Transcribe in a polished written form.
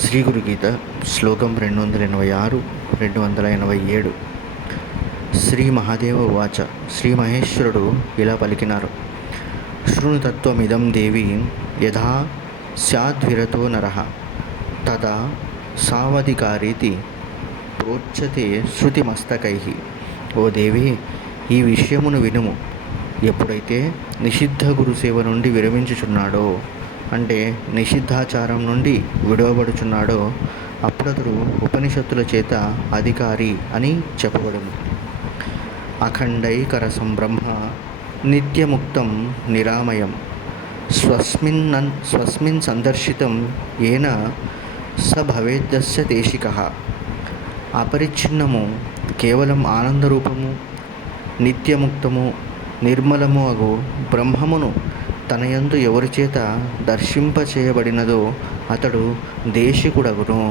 శ్రీ గురుగీత శ్లోకం 286 287. శ్రీ మహాదేవ ఉవాచ. శ్రీ మహేశ్వరుడు ఇలా పలికినారు: శృణుతత్వమిదం దేవి యథా స్యాద్విరతో నరః తదా సావధికారీతి ప్రోచ్యతే శృతిమస్తకైః. ఓ దేవి, ఈ విషయమును వినుము. ఎప్పుడైతే నిషిద్ధ గురుసేవ నుండి విరమించుచున్నాడో, అంటే నిషిద్ధాచారం నుండి విడవబడుచున్నాడో, అప్పుడతడు ఉపనిషత్తుల చేత అధికారి అని చెప్పబడును. అఖండైకరసం బ్రహ్మ నిత్యముక్తం నిరామయం స్వస్మిన్ సందర్శితం ఏన స భవేద్దస్య దేశికః. అపరిచ్ఛిన్నము, కేవలం ఆనందరూపము, నిత్యముక్తము, నిర్మలము అగు బ్రహ్మమును తనయందు ఎవరిచేత దర్శింపచేయబడినదో అతడు దేశికుడగును.